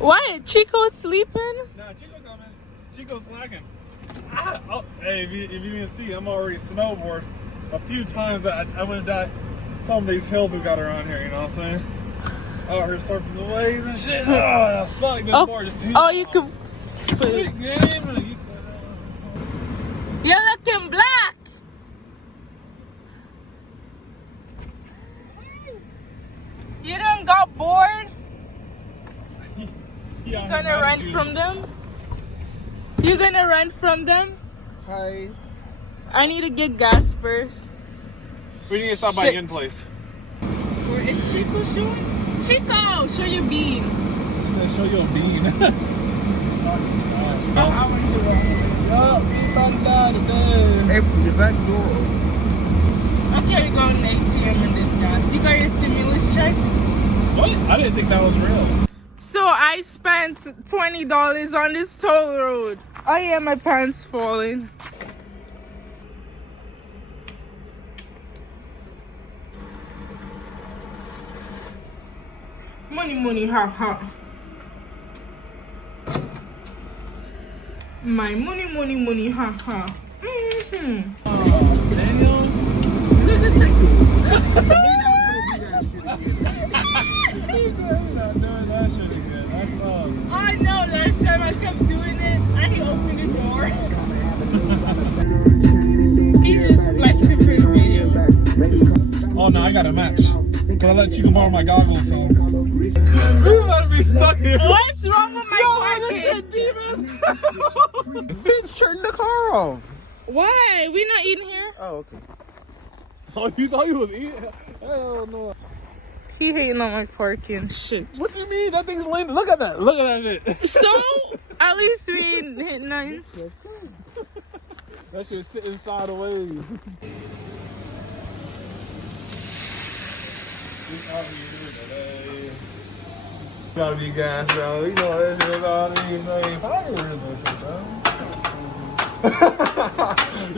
What? Chico sleeping? Nah, Chico coming. Chico's slacking. Hey, if you didn't see, I'm already snowboard a few times. I went down some of these hills we got around here, you know what I'm saying? Out here surfing the waves and shit. Oh, fuck, this board is too you can put it. You're looking black. You done got bored? You gonna run from them? You gonna run from them? Hi. I need to get gas first. We need to stop by Yin Place. Where is Chico showing? Chico, show your bean. He said, show you a bean. Yup, we about to die today. April, the back door. Okay, we going to ATM and this gas. You got your stimulus check? What? I didn't think that was real. So I spent $20 on this toll road. Oh yeah, my pants falling. Money, ha ha. My money, ha ha. Daniel? Look at TikTok. He's not doing that shit again. That's tough. Oh no, last time I kept doing it, I didn't open the door. He just flexing for the video. Oh no, I got a match. Cause I let Chico borrow my goggles, so we're about to be stuck here. What's wrong with my this shit deep as Bitch, turn the car off. Why? We not eating here? Oh, okay. Oh, you thought you was eating? Hell no. He hating on my parking shit. What you mean? That thing's landing. Look at that. Look at that shit. So, at least we ain't hit nothing. That shit sit inside the wave. Gotta be gas, bro. You know that shit about these fires and shit, bro.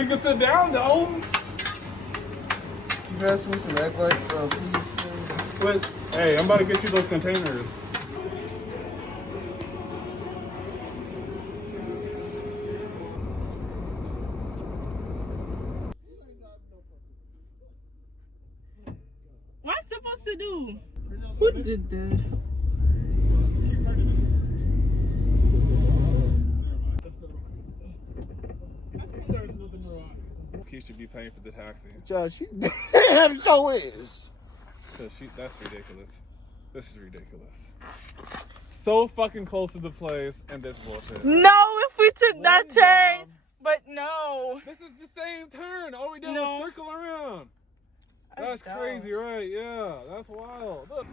You can sit down, though. You guys want some egg whites, please? But, hey, I'm about to get you those containers. What am I supposed to do? Who did that? She should be paying for the taxi. She damn so is. That's ridiculous. This is ridiculous. So fucking close to the place and this bullshit. No, if we took that turn. But no. This is the same turn. All we did was circle around. That's crazy, right? Yeah, that's wild. Look.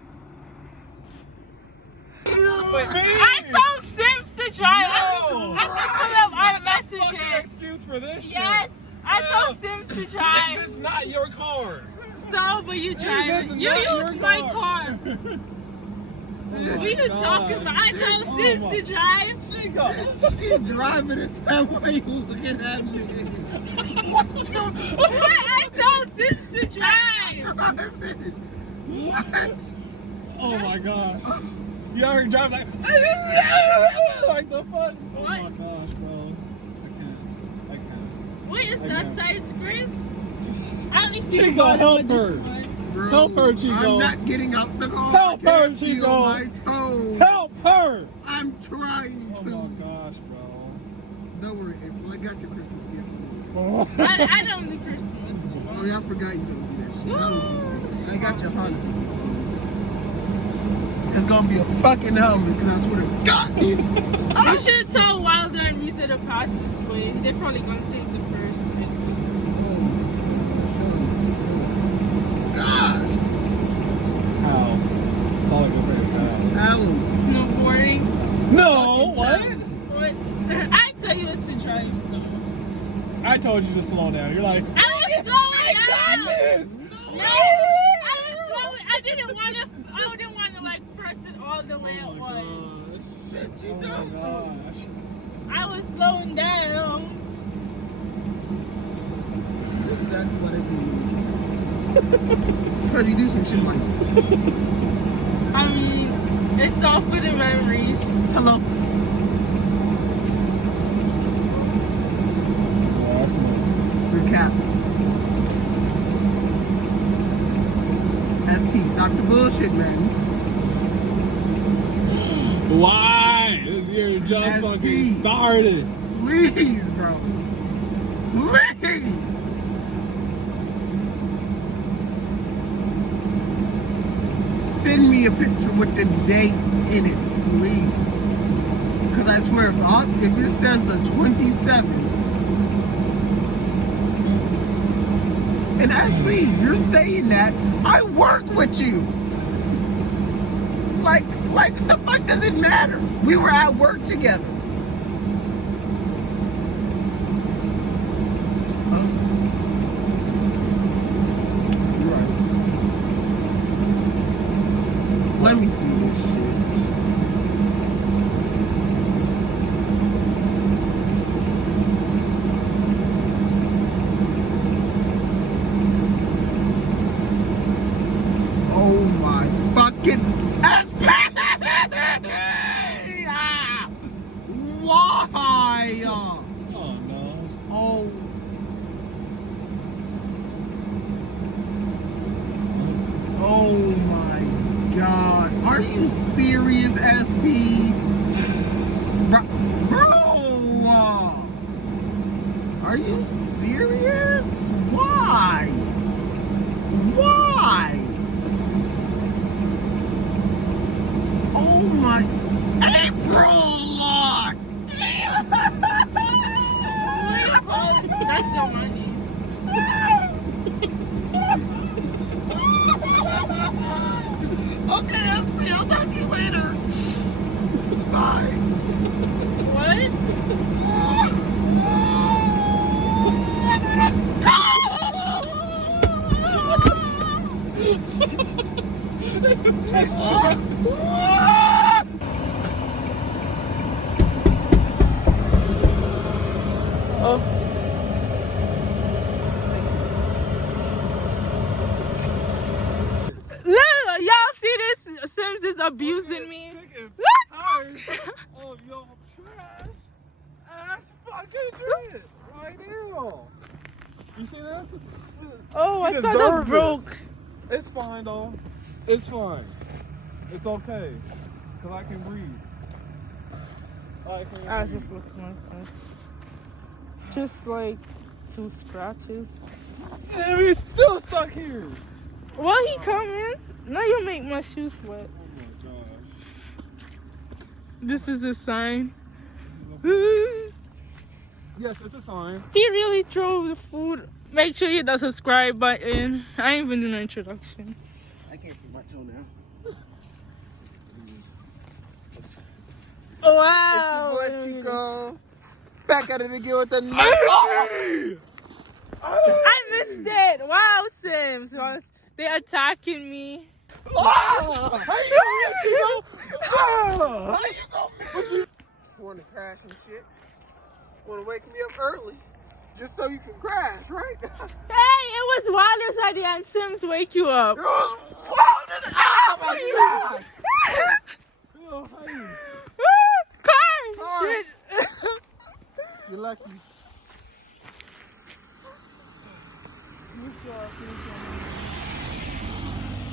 I told Sims to drive. No. I can pull up our messages. Fucking excuse for this shit. Yes, I told Sims to drive. This is not your car. So, but you drive it. You use my car. What are you talking about? I told Sims to drive. She's driving this time. Why you looking at me? But I told Sims to drive. What? Oh my gosh. You already drive like the fuck? Oh my gosh, bro. I can't. Wait, is that side screen? At least Chico, help her. Bro, Help her, Chico. I'm not getting out the car. Help her, I can't feel Chico. my toes. Help her. I'm trying Oh to. my gosh, bro. Don't worry, April. I got your Christmas gift. I don't do Christmas. Oh yeah, I forgot you don't do that shit. I don't do this. I got your Honda. It's gonna be a fucking helmet because I swear to God. You should tell Wilder and Risa to pass this way. They're probably gonna take the first. God. How? That's all I can say is how. Alan. Snowboarding. No, what? What? I tell you it's to drive slow. I told you to slow down. You're like, I was slowing down. I got this. No, I was slowing. I didn't want to like press it all the way at once. Oh my gosh. I was slowing down. That's exactly what I said. Because you do some shit like this. I mean, It's all for the memories. Hello. Recap. SP, stop the bullshit, man. Why? This year just fucking started. Please, bro. Please. Send me a picture with the date in it, please. Because I swear, if it says a 27, and actually, you're saying that, I work with you. Like, the fuck does it matter? We were at work together. You're right. Let me see this shit. Oh my fucking SP! Why? Oh no. Oh. Oh my God. Are you serious, SP? Bro! Are you serious? Why? Why? Oh my April! That's your money. Okay, SP, I'll talk to you later. Bye. What? This is so Oh. Look, y'all see this? Sims is abusing me. Oh, yo, trash ass fucking shit right now. You see this? Oh, I You thought deserve that broke. this. It's fine though. It's fine. It's okay. Cause I can breathe. I was just looking like that. Just like 2 scratches. And he's still stuck here. Well, he coming. Now you make my shoes wet. Oh my gosh. This is a sign. Yes, it's a sign. He really drove the food. Make sure you hit the subscribe button. I ain't even doing no introduction. I can't see my toe now. Wow. It's your boy Chico. Back at it again with the I missed it. Wow, Sims. They're attacking me. How you gonna want to crash and shit? Want to wake me up early just so you can crash, right? Hey, it was Waller's idea and Sims wake you up. Oh my God! Car! Shit. You're lucky.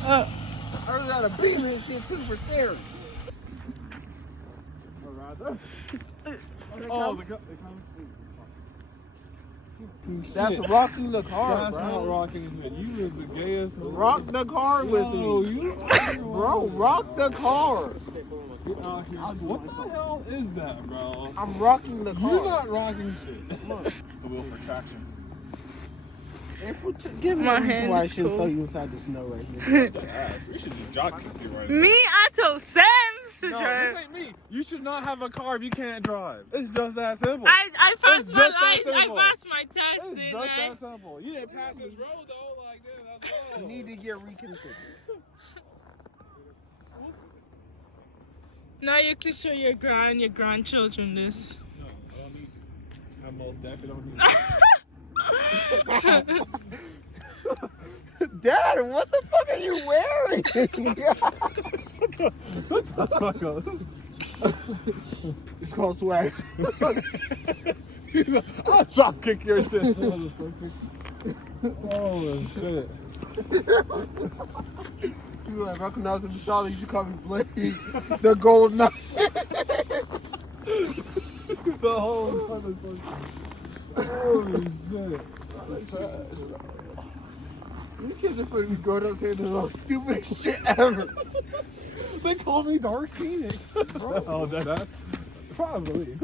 I heard out a beam and shit too for scary. Oh, they come. That's rocking the car, That's bro. not rocking it. You was the gayest. Rock the car with me. Bro, rock the car. Get out here. What the hell is that, bro? I'm rocking the car. You're not rocking shit. The wheel for traction. Give me My a reason why I hand's shouldn't cool. throw you inside the snow right here. We should do jock here right now. Me, I told Sims to No, drive. this ain't me. You should not have a car if you can't drive. It's just that simple. I passed It's my just that license. I simple. passed my test, It's didn't just I? that simple. You didn't pass this road though, like that. That's all. You need to get reconsidered. Now you can show your grandchildren this. No, I don't need to. I most definitely don't need to. Dad, what the fuck are you wearing? What the fuck up? It's called swag. I'll drop kick your shit. Oh shit. You like, I can also be solid, you should call me Blade. The Gold Knight. The whole motherfucker. Holy shit. These kids are finna be growing up saying the most stupidest shit ever. They call me Dark Phoenix. Oh, that's probably.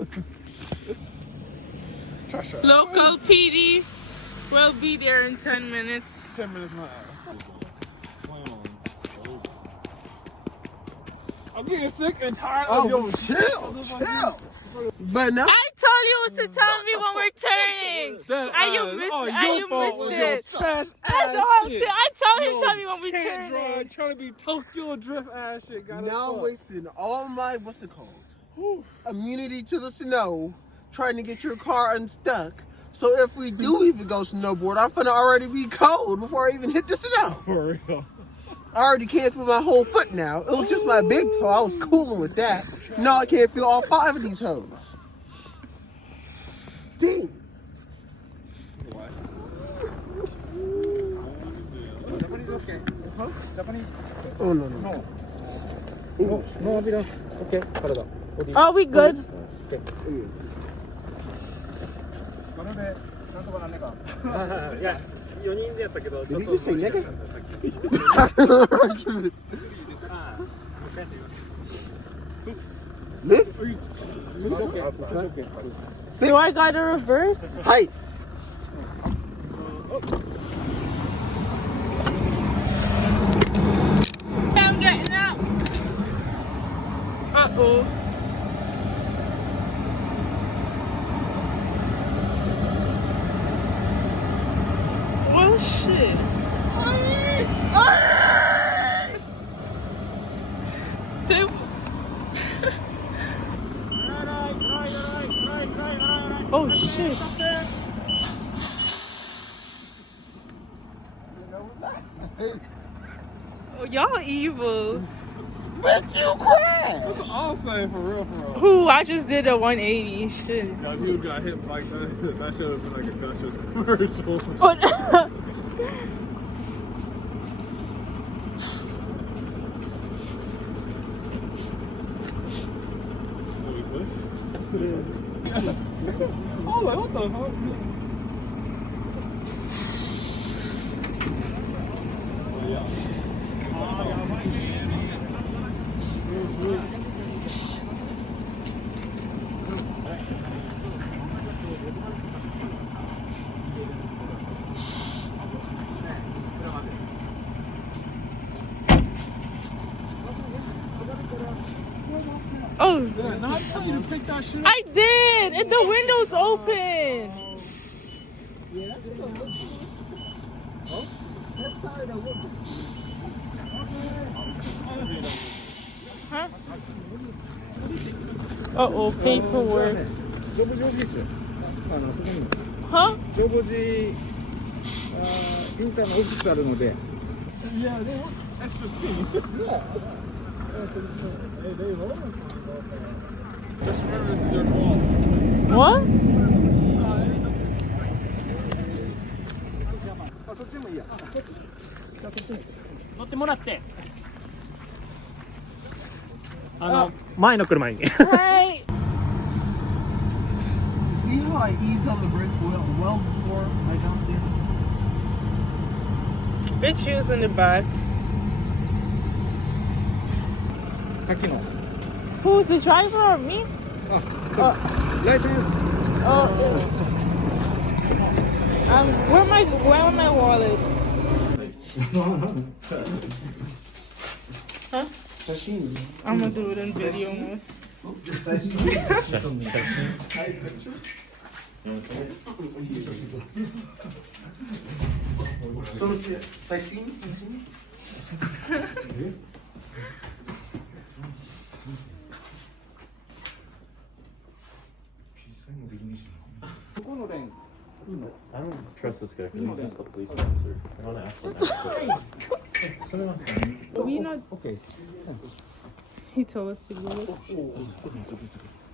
Local PD will be there in 10 minutes. 10 minutes, my ass. I'm getting sick and tired of your chill. But now I told you to tell me when we're turning. And you missed it. That's all I'm saying. I told him to tell me when we're turning. Drive, trying to be Tokyo drift ass shit. now I'm wasting all my, what's it called? Immunity to the snow, trying to get your car unstuck. So if we do even go snowboard, I'm finna already be cold before I even hit the snow. For real. I already can't feel my whole foot now. It was just my big toe. I was cooling with that. Now I can't feel all 5 of these hoes. Damn. Japanese okay. Huh? Japanese. Oh no. No evidence. Okay. Karada. Are we good? Okay. これでちゃんとはねか。いや4人でやったけど。 Did he just say nigga? Lift? Do I gotta reverse? Height. I'm getting up. Uh-oh. Oh, shit. They... Oh, shit. Oh, y'all evil. But you crashed. That's what I'm saying, for real. Who? I just did a 180. Shit. Now, if you got hit like that, that should have been like a Dutchess commercial. But I was like, what the fuck? oh, Did I not tell you to pick that shit up? I did, and the window's open. Huh? Uh-oh, paperwork. Huh? 帳簿寺インターのオフィスあるので。 Yeah, they want extra speed. Hey, they love it. Just remember, this is your fault. What? あ、そっちもいいや。そっち。じゃあそっちに。乗ってもらって。前の車に。Right. See how I eased on the brake well before I got there? Bitch, you in the back. さっきの。 Who's the driver or me? ライセンス。Oh. Where my wallet? Huh? 写真 I'm gonna do it in video mode. 写真 このレーン。 I don't trust this guy because he's just a police officer. I want to ask him that. We not. Okay. He told us to get it.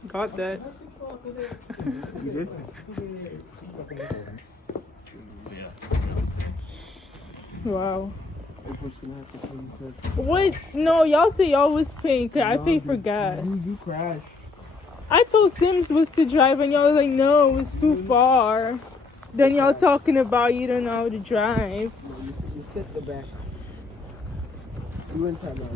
Got that. You did? Wow. April's gonna have to pay you, sir. What? No, y'all say y'all was paying. Cause I paid for gas. You crashed. I told Sims was to drive, and y'all was like, no, it's too far. Then y'all talking about you don't know how to drive. No, you sit in the back. You in time out.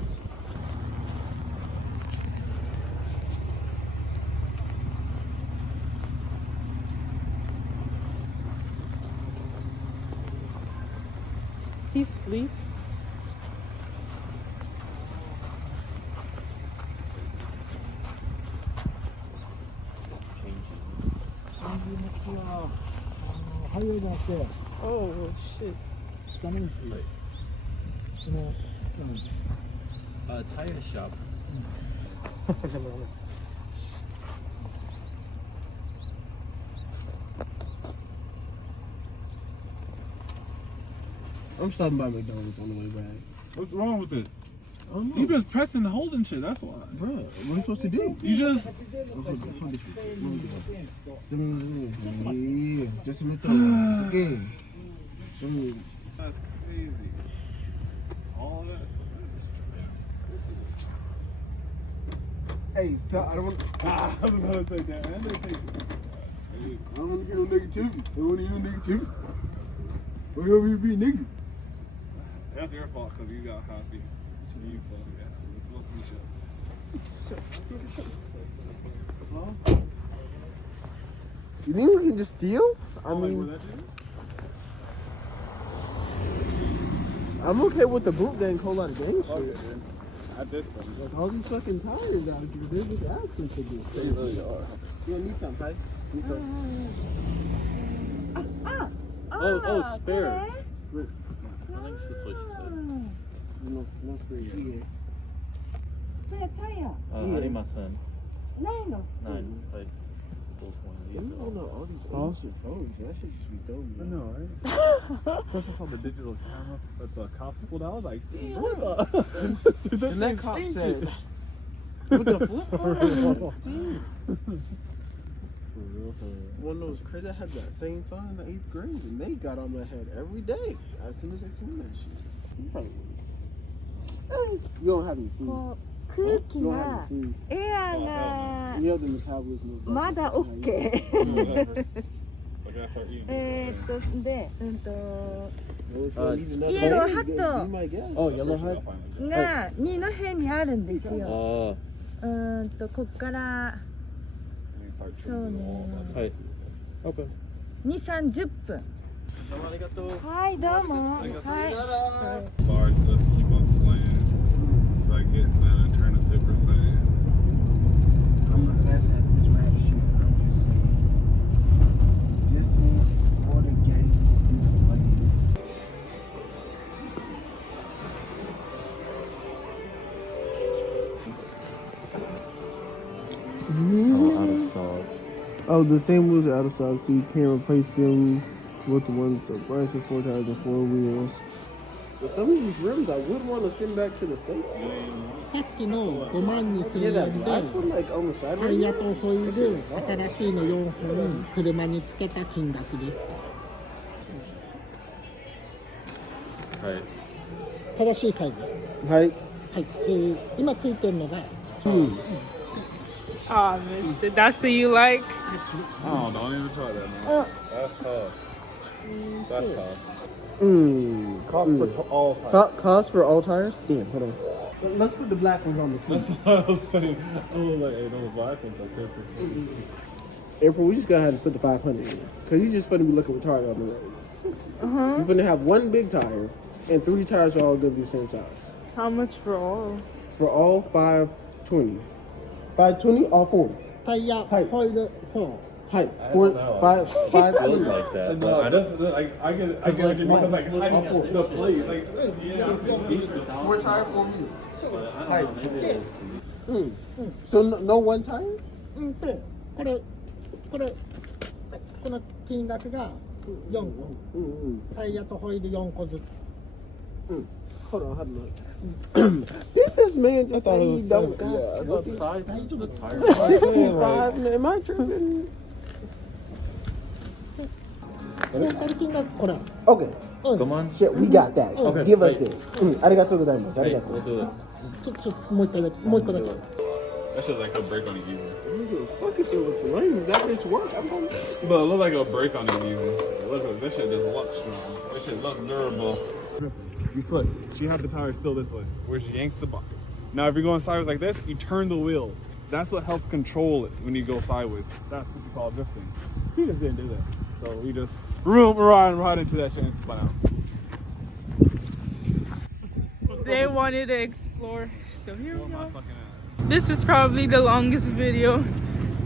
He sleep. Oh shit. Tire shop. I'm stopping by McDonald's on the way back. What's wrong with it? I don't know. You just pressing and holding shit, that's why. Bruh, what are you supposed to do? You just... Yeah, just a minute. Okay. That's crazy. All that. Hey, stop. I don't want. I was gonna say that, man. They take I don't want to hear no negativity. I don't want to hear no negativity. Wherever you be negative. That's your fault because you got happy. You supposed to be happy. It's supposed to be shit. You think we can just steal? I Like, where mean, that is? I'm okay with the boot getting a whole lot of gang shit. Oh, yeah, man. At this point. Like all these fucking tires out here, they're just asking for this. They really are. Yeah, Nissan, right? Nissan. Oh, spare. 그래? I think that's what she said. No, no spray. Yeah. これタイヤありません。ないの Nine. Like those ones. You These don't are- know all these ancient phones. That shit just be dumb. I know, right? Plus, I saw the digital camera that the cops pulled out. I was like, what the? And that cop said, "What the fuck?" For real. Damn. For real, for real. One of those crazy that had that same phone in the 8th grade, and they got on my head every day as soon as they seen that shit. You probably wouldn't. Hey, you don't have any food. こう空気 You don't が have any food. エアが You know the metabolism of まだ OK Like, I start eating. でイエローハット Oh, yellow hat? が二の辺にあるんですよ。あこっからAnd you start trippingそう the wall. ね。あ、はい。OK。 2、30分。ありがとう。はいどうも。はい。 Bars just keep on slaying. Like getting that and turn to Super Saiyan. I'm the best at this rap shit. I'm just saying. This me or the game you play. Out of stock. Oh, the same wheels are out of stock, so you can't replace them with the ones that brass and 4 tires and 4 wheels. But some of these rims I would want to send back to the States. さっきの5万2000 Yeah, that 円 black で one, like on the side タ right イヤ here. とホイール新しいの4本車につけた金額です。はい。正しいサイズ。はい。はい。今ついてるのが Oh, missed it. That's what you like? Oh, don't even try that, man. That's tough. That's tough. Cost for all tires. Cost for all tires? Yeah, hold on. Let's put the black ones on the That's front. what I was saying. I was like, hey, those black ones are good. April, we just gotta have to put the 500 in. Cause you just finna be looking retarded on the road. You're finna have one big tire, and 3 tires are all gonna be the same size. How much for all? For all 520. 520, all 40. タイヤ、はいホイール、そう。 Height. I 4, don't know. 5, Feels 520. like that. No, But I just like I get it because like I need the plate like yeah. 4 tire, 4 wheels. はい。So no one tire? これ、この金額が4個。タイヤとホイール4個ずつ。 Hold on. Think Did this man just I thought say it he was don't seven. got? Yeah, I What thought size is the tire? 65. Am I tripping? トータル金額これ Okay. Come on. Shit, we got that. Okay, Give us wait. this. ありがとうございます。あり Hey, がとう。 we'll do it. ちょっともう一回だけもう一個だけ that shit like a break on it easy. I don't give a fuck if it looks lame. If that bitch work, I'm gonna use it. But it look like a break on it easy. Look, this shit just looks strong. This shit looks durable. You slip. She had the tire still this way, where she yanks the bucket. Now, if you're going sideways like this, you turn the wheel. That's what helps control it when you go sideways. That's what we call drifting. She just didn't do that. So we just right into that shit and spun out. They wanted to explore, so here we go. This is probably the longest video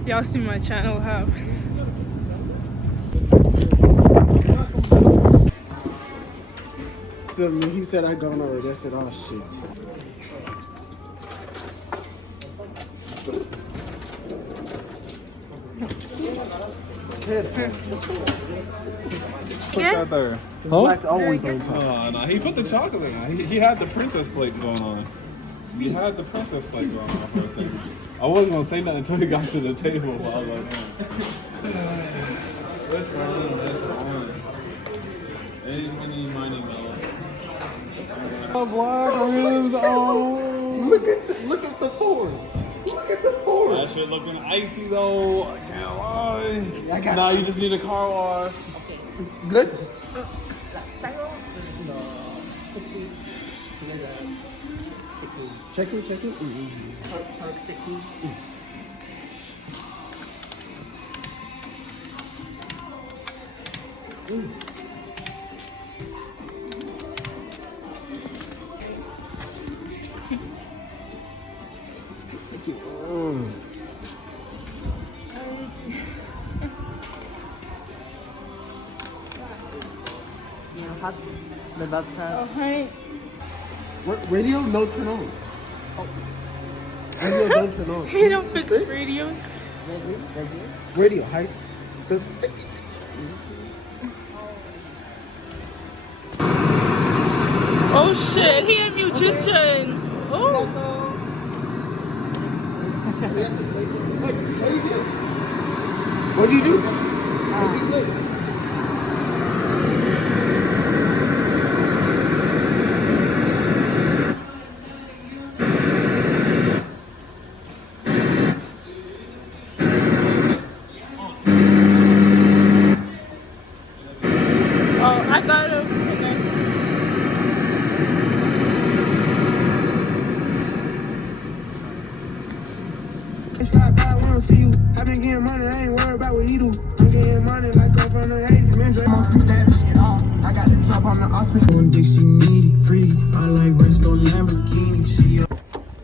y'all see my channel have. So he said I gone already. I said, oh shit. Put that there. Black's always on top. No, he put the chocolate in. He had the princess plate going on. He had the princess plate going on for a second. I wasn't gonna say nothing until he got to the table. I was like, which one? This one. Any money, man. Black rims on. Look at the Ford. Look at the Ford. That shit looking icy though. I can't lie. I got Nah, you just need a car wash. Good. Check it. Oh, honey. Radio, no turn on. Radio, don't turn on. He don't fix radio. Radio, height. Oh shit, he a musician. Oh. What'd you do? What'd you do? Oh, I got him. I wanna see you. I been getting money, I ain't worried about what he do. I'm getting money like I'm from the 80s. Man, Drake won't keep that shit off. I got the drop on the office. One dick she need, free. I like Resto Lamborghini. She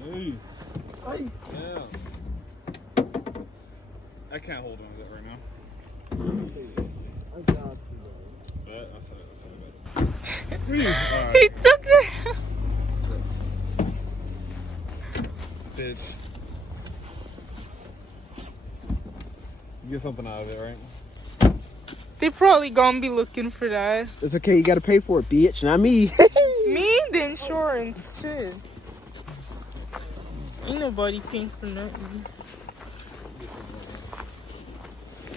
Hey. Yeah. I can't hold on to that right now. Bet, I said it. Alright. He took it. Bitch. Get something out of it, right? They probably gonna be looking for that. It's okay, you gotta pay for it, bitch. Not me. Me, the insurance, shit. Ain't nobody paying for nothing.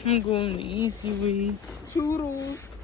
I'm going the easy way. Toodles.